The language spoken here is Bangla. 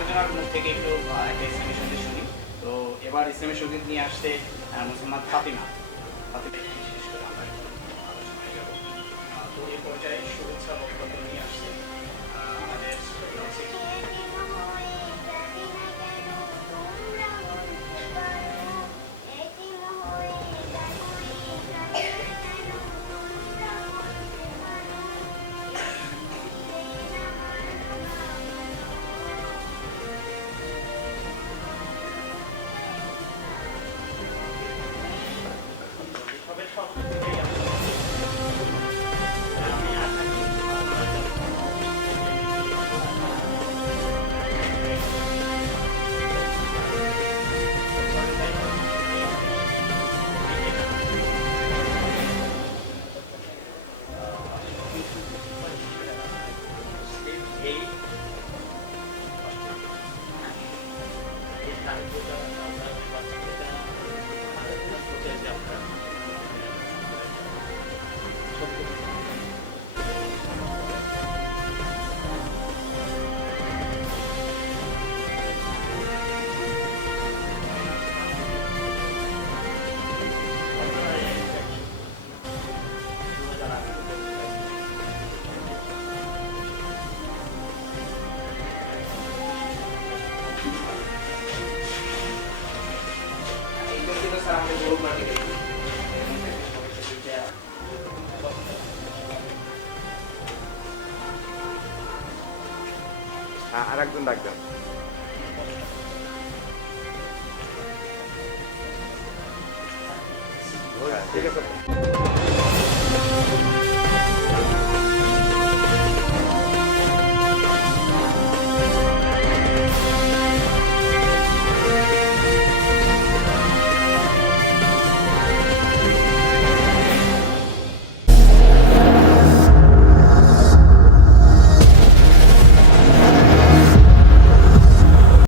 আরেকজনের মুখ থেকে একটু একটা ইসলামী সঙ্গীত শুনি। তো এবার ইসলামী সঙ্গীত নিয়ে আসছে মুসলমান ফাতিমা। ফাতিমা বিশেষ করে আমরা এখন আলোচনায় যাব। তো এই পর্যায়ে শুভেচ্ছা বক্তব্য নিয়ে আসছে আমাদের আরেকজন ডাকবেন। ঠিক আছে।